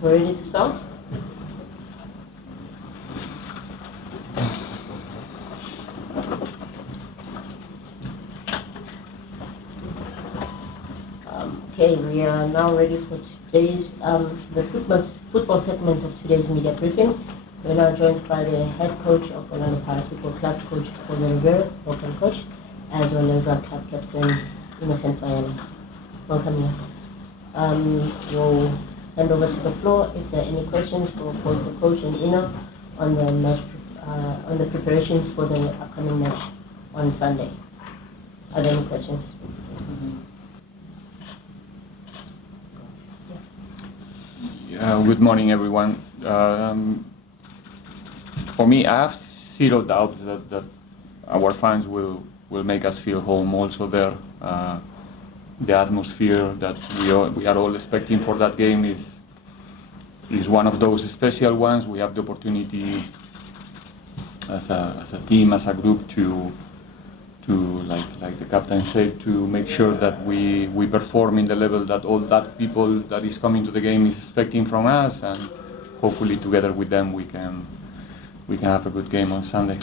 We're ready to start? Okay, we are now ready for today's the football segment of today's media briefing. We're now joined by the head coach of Orlando Pirates Football Club, Coach Jose Riveiro. Welcome, Coach, as well as our club captain, Innocent Bayani. Welcome here. We'll hand over to the floor if there are any questions for both the coach and Ino on the match, on the preparations for the upcoming match on Sunday. Are there any questions? Good morning, everyone. For me, I have zero doubts that our fans will make us feel home. Also, there, the atmosphere that we are all expecting for that game is one of those special ones. We have the opportunity as a team, as a group, to like the captain said, to make sure that we perform in the level that all that people that is coming to the game is expecting from us, and hopefully together with them we can have a good game on Sunday.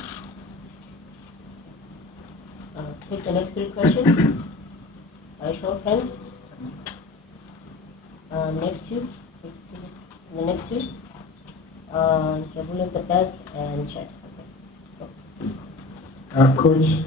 Take the next 3 questions. By show of hands. Next 2. The next 2. Jabul at the back and Chad. Okay. Coach,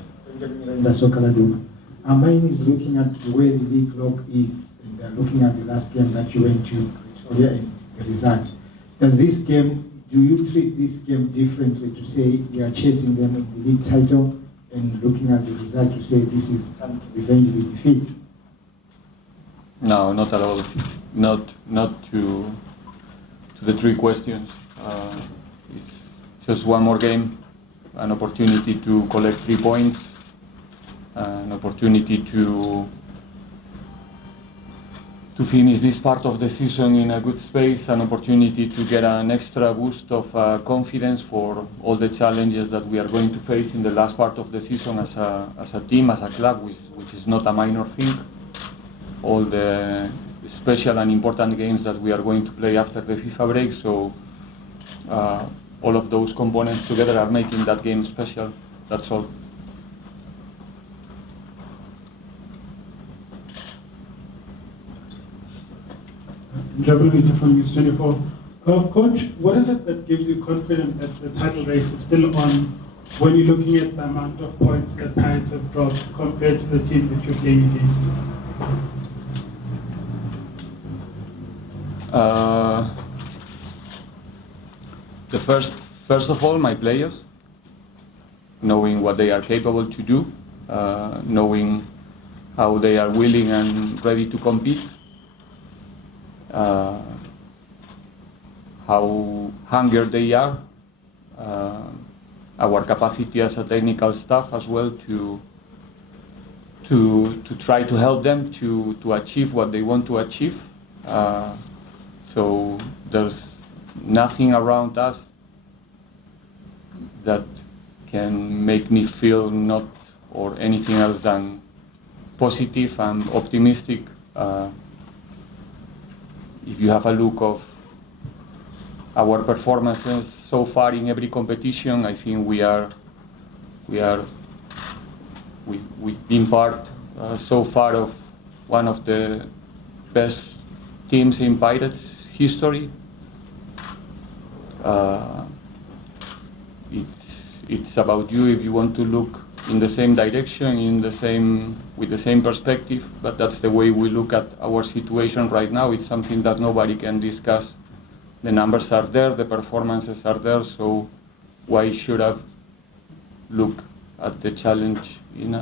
mine is looking at where the league log is, and looking at the last game that you went to, Pretoria, and the results. Do you treat this game differently to say you are chasing them in the league title, and looking at the result to say this is time to revenge the defeat? No, not at all. Not to the 3 questions. It's just one more game, an opportunity to collect 3 points, an opportunity to finish this part of the season in a good space, an opportunity to get an extra boost of confidence for all the challenges that we are going to face in the last part of the season as a team, as a club, which is not a minor thing. All the special and important games that we are going to play after the FIFA break, so all of those components together are making that game special. That's all. Jabul from News 24. Coach, what is it that gives you confidence that the title race is still on when you're looking at the amount of points that Pirates have dropped compared to the team that you're playing against? First of all, my players, knowing what they are capable to do, knowing how they are willing and ready to compete, how hungry they are, our capacity as a technical staff as well to try to help them to achieve what they want to achieve. So there's nothing around us that can make me feel not or anything else than positive and optimistic. If you have a look of our performances so far in every competition, I think we've been part so far of one of the best teams in Pirates history. It's about you if you want to look in the same direction, with the same perspective, but that's the way we look at our situation right now. It's something that nobody can discuss. The numbers are there, the performances are there, so why should I look at the challenge in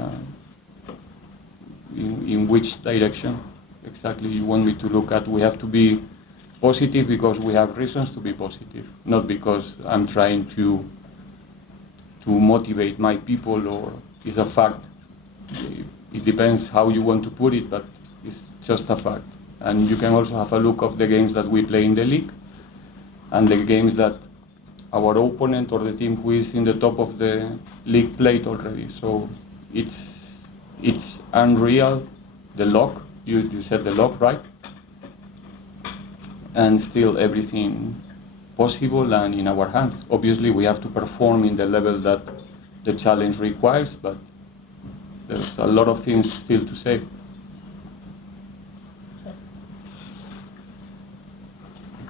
which direction exactly you want me to look at? We have to be positive because we have reasons to be positive, not because I'm trying to motivate my people, or it's a fact. It depends how you want to put it, but it's just a fact. And you can also have a look of the games that we play in the league and the games that our opponent or the team who is in the top of the league played already. So it's unreal, the luck. You said the luck, right? and still everything possible and in our hands. Obviously, we have to perform in the level that the challenge requires, but there's a lot of things still to say.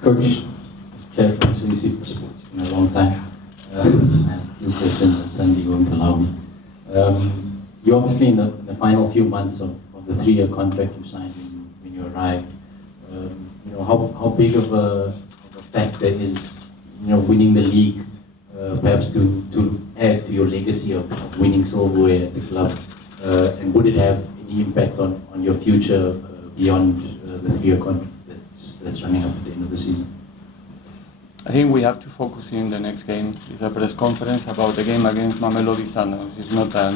Coach, as chair for CC Sports, it's been a long time. I have a few questions that Tandy won't allow me. You're obviously in the final few months of the 3-year contract you signed when you arrived. How big of a factor is winning the league, perhaps to add to your legacy of winning silverware at the club, and would it have any impact on your future beyond the 3-year contract that's running up at the end of the season? I think we have to focus in the next game. It's a press conference about the game against Mamelodi Sundowns. It's not a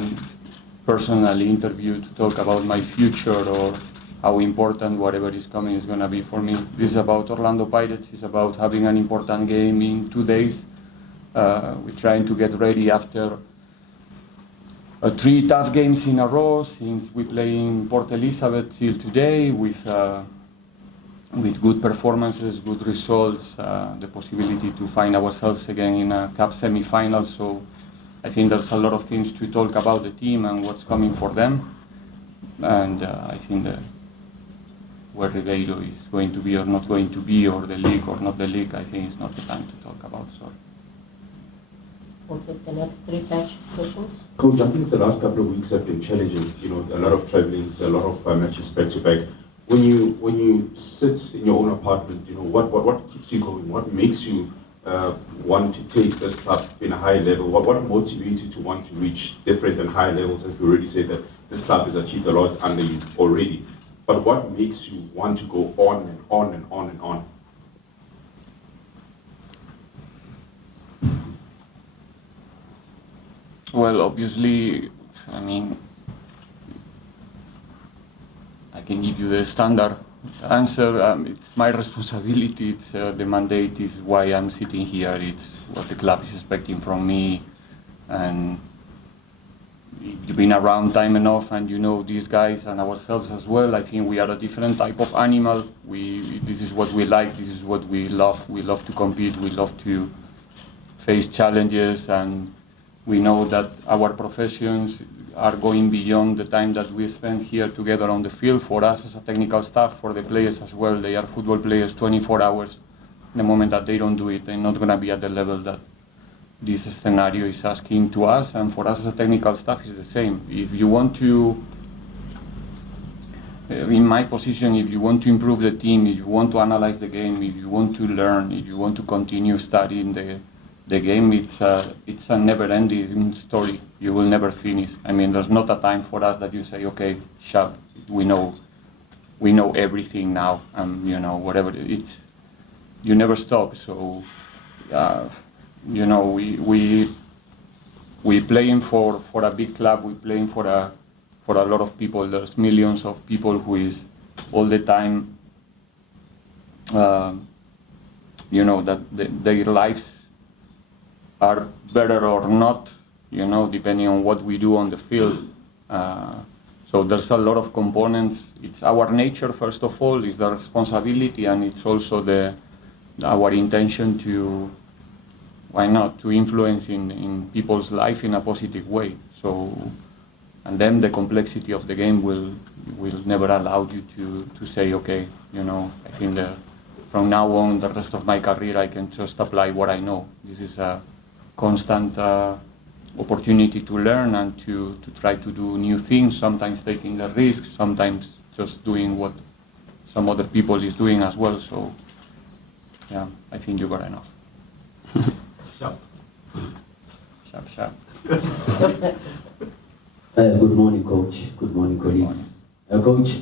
personal interview to talk about my future or how important whatever is coming is going to be for me. This is about Orlando Pirates. It's about having an important game in 2 days. We're trying to get ready after 3 tough games in a row since we play in Port Elizabeth till today with good performances, good results, the possibility to find ourselves again in a cup semi-final. So I think there's a lot of things to talk about the team and what's coming for them. And I think that where Riveiro is going to be or not going to be, or the league or not the league, I think it's not the time to talk about. Sorry. We'll take the next 3 patch questions. Coach, I think the last couple of weeks have been challenging. A lot of traveling, a lot of matches back to back. When you sit in your own apartment, what keeps you going? What makes you want to take this club in a high level? What motivates you to want to reach different and high levels? As you already said that this club has achieved a lot under you already. But what makes you want to go on and on and on and on? Well, obviously, I can give you the standard answer. It's my responsibility. It's the mandate is why I'm sitting here. It's what the club is expecting from me. And you've been around time enough, and you know these guys and ourselves as well. I think we are a different type of animal. This is what we like. This is what we love. We love to compete. We love to face challenges, and we know that our professions are going beyond the time that we spend here together on the field. For us as a technical staff, for the players as well, they are football players 24 hours. The moment that they don't do it, they're not going to be at the level that this scenario is asking to us. And for us as a technical staff, it's the same. If you want to, in my position, if you want to improve the team, if you want to analyze the game, if you want to learn, if you want to continue studying the game, it's a never-ending story. You will never finish. There's not a time for us that you say, okay, sharp, we know everything now, whatever. You never stop. So, we playing for a big club. We playing for a lot of people. There's millions of people who is all the time, that their lives are better or not, depending on what we do on the field. So there's a lot of components. It's our nature, first of all, is the responsibility, and it's also our intention to, why not, to influence in people's life in a positive way. So, and then the complexity of the game will never allow you to say, okay, I think that from now on, the rest of my career, I can just apply what I know. This is a constant opportunity to learn and to try to do new things, sometimes taking the risk, sometimes just doing what some other people is doing as well. So, yeah, I think you got enough. Sharp. Good morning, Coach. Good morning, colleagues. Coach,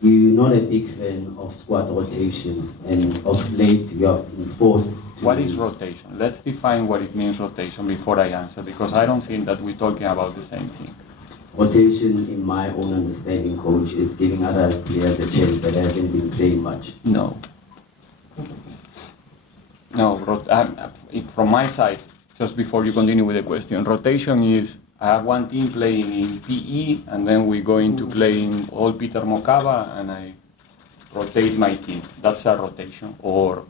you're not a big fan of squad rotation, and of late you are forced to... What is rotation? Let's define what it means, rotation, before I answer, because I don't think that we're talking about the same thing. Rotation, in my own understanding, Coach, is giving other players a chance that haven't been playing much. No, from my side, just before you continue with the question, rotation is, I have one team playing in PE, and then we're going to play in all Peter Mokaba, and rotate my team. That's a rotation, or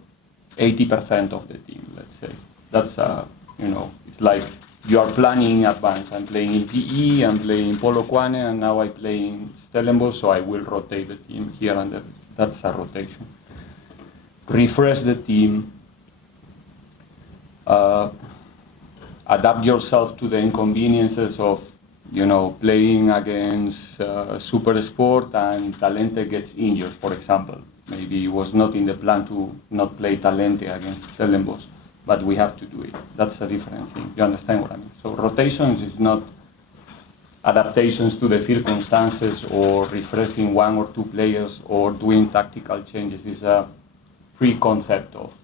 80% of the team, let's say. That's a, it's like you are planning in advance. I'm playing in PE, I'm playing in Polokwane, and now I play in Stellenbosch, so I will rotate the team here and there. That's a rotation. Refresh the team. Adapt yourself to the inconveniences of, playing against Super Sport and Talente gets injured, for example. Maybe it was not in the plan to not play Talente against Stellenbosch, but we have to do it. That's a different thing. You understand what I mean? So rotations is not adaptations to the circumstances or refreshing one or two players or doing tactical changes. It's a pre-concept of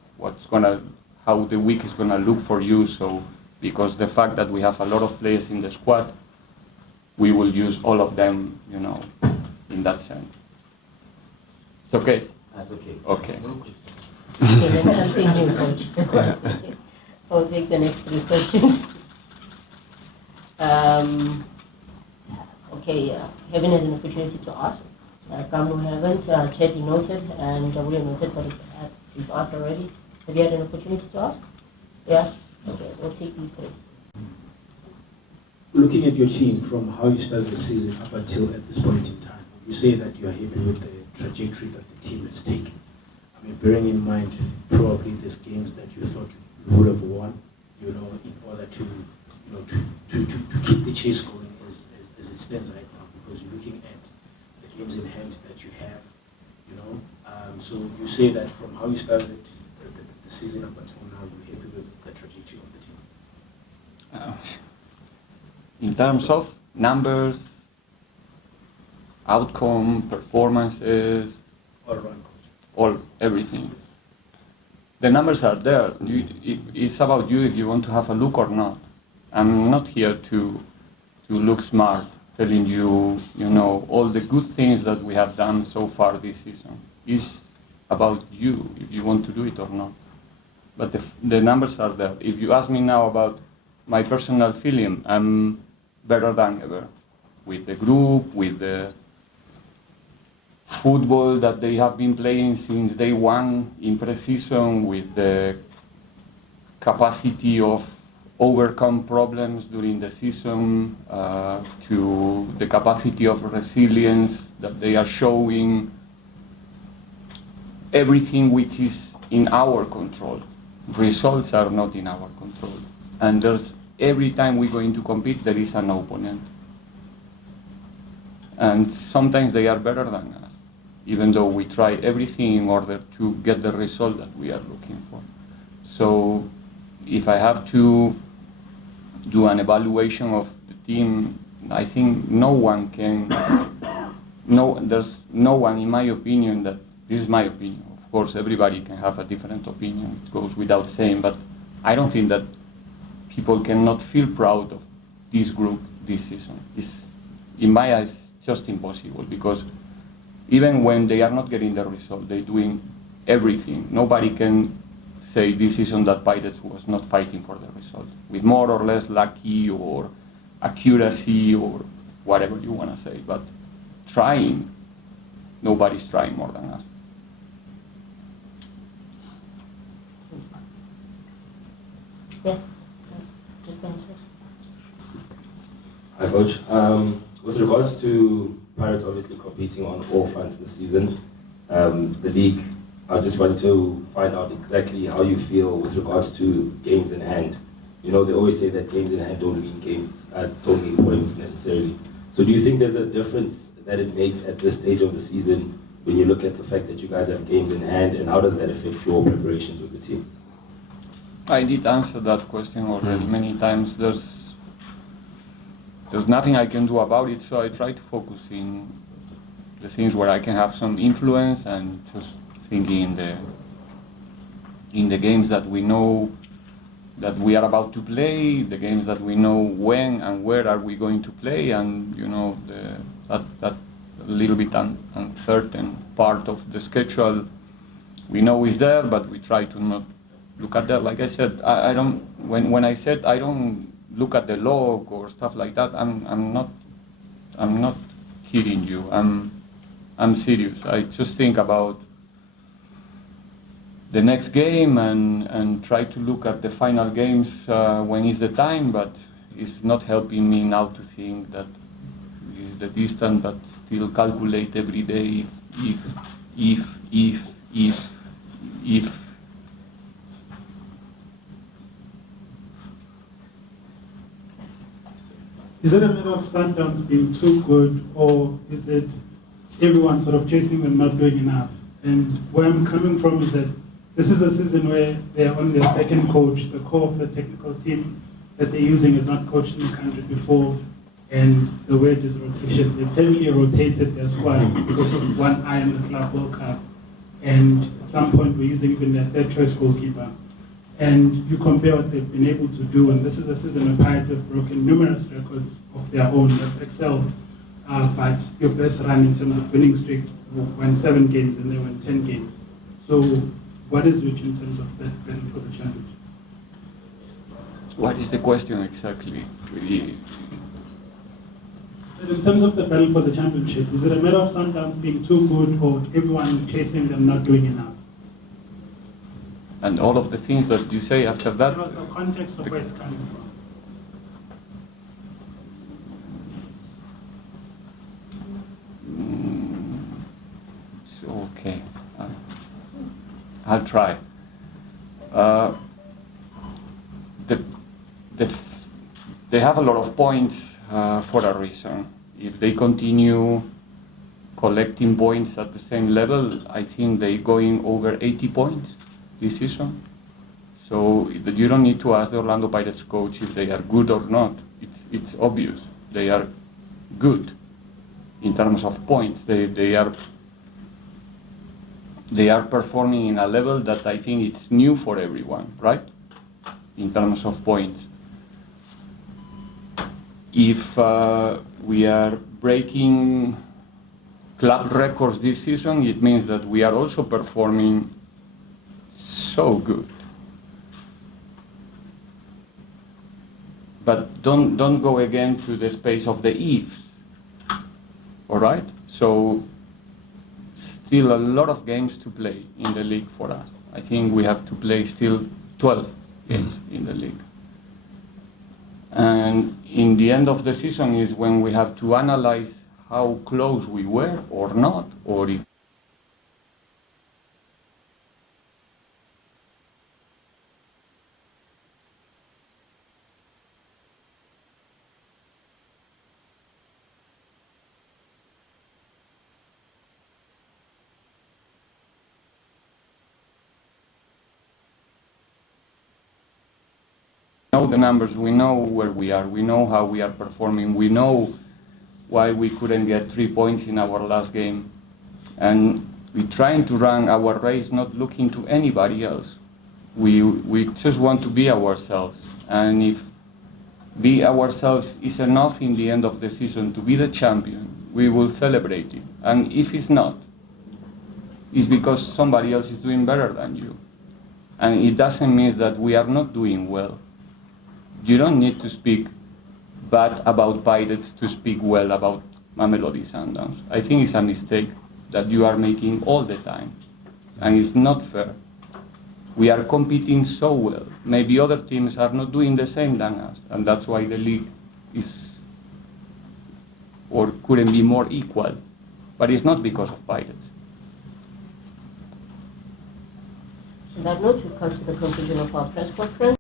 how the week is gonna look for you. So because the fact that we have a lot of players in the squad, we will use all of them, in that sense. It's okay? That's okay. Okay. Okay, then something new, Coach. I'll take the next 3 questions. Okay, haven't had an opportunity to ask. Kamu haven't, Chetty noted, and William noted, but you've asked already. Have you had an opportunity to ask? Yeah? Okay, we'll take these 3. Looking at your team from how you started the season up until at this point in time, you say that you are happy with the trajectory that the team has taken. I mean, bearing in mind probably these games that you thought you would have won, in order to keep the chase going as it stands right now, because you're looking at the games in hand that you have, so you say that from how you started the season up until now, you're happy with the trajectory of the team. In terms of numbers, outcome, performances, everything. The numbers are there. It's about you if you want to have a look or not. I'm not here to look smart, telling you, all the good things that we have done so far this season. It's about you if you want to do it or not. But the numbers are there. If you ask me now about my personal feeling, I'm better than ever with the group, with the football that they have been playing since day one in pre-season, with the capacity of overcome problems during the season, to the capacity of resilience that they are showing, everything which is in our control. Results are not in our control. And every time we go into compete, there is an opponent. And sometimes they are better than us, even though we try everything in order to get the result that we are looking for. So if I have to do an evaluation of the team, I think there's no one, in my opinion, this is my opinion. Of course, everybody can have a different opinion, it goes without saying, but I don't think that people cannot feel proud of this group this season. It's, in my eyes, just impossible, because even when they are not getting the result, they're doing everything. Nobody can say this season that Pirates was not fighting for the result, with more or less lucky or accuracy or whatever you want to say, but trying, nobody's trying more than us. Yeah, just finish it. Hi, Coach. With regards to Pirates obviously competing on all fronts this season, the league, I just wanted to find out exactly how you feel with regards to games in hand. They always say that games in hand don't mean points necessarily. So do you think there's a difference that it makes at this stage of the season when you look at the fact that you guys have games in hand, and how does that affect your preparations with the team? I did answer that question already many times. There's nothing I can do about it, so I try to focus in the things where I can have some influence, and just thinking in the games that we know that we are about to play, the games that we know when and where are we going to play, and that little bit uncertain part of the schedule we know is there, but we try to not look at that. Like I said, I don't. When I said I don't look at the log or stuff like that, I'm not kidding you. I'm serious. I just think about the next game and try to look at the final games when is the time, but it's not helping me now to think that is the distance, but still calculate every day if. Is it a matter of Sundowns being too good, or is it everyone sort of chasing them not doing enough? And where I'm coming from is that this is a season where they're on their second coach. The core of the technical team that they're using is not coached in the country before, and the word is rotation. They've heavily rotated their squad because of one eye in the Club World Cup, and at some point we're using even their third choice goalkeeper. And you compare what they've been able to do, and this is a season where Pirates have broken numerous records of their own, they've excelled, but your best run in terms of winning streak won 7 games and they won 10 games. So what is which in terms of that battle for the championship? What is the question exactly? So in terms of the battle for the championship, is it a matter of Sundowns being too good or everyone chasing them not doing enough? And all of the things that you say after that. That was the context of where it's coming from. So, okay, I'll try. They have a lot of points for a reason. If they continue collecting points at the same level, I think they're going over 80 points this season. So you don't need to ask the Orlando Pirates coach if they are good or not. It's obvious. They are good in terms of points. They are performing in a level that I think it's new for everyone, right? In terms of points. If we are breaking club records this season, it means that we are also performing so good. But don't go again to the space of the ifs. All right? So still a lot of games to play in the league for us. I think we have to play still 12 games in the league. And in the end of the season is when we have to analyze how close we were or not, or if know the numbers, we know where we are, we know how we are performing, we know why we couldn't get 3 points in our last game. And we're trying to run our race not looking to anybody else. We just want to be ourselves. And if be ourselves is enough in the end of the season to be the champion, we will celebrate it. And if it's not, it's because somebody else is doing better than you. And it doesn't mean that we are not doing well. You don't need to speak bad about Pirates to speak well about Mamelodi Sundowns. I think it's a mistake that you are making all the time, and it's not fair. We are competing so well. Maybe other teams are not doing the same than us, and that's why the league is or couldn't be more equal. But it's not because of Pirates. On that note, we've come to the conclusion of our press conference.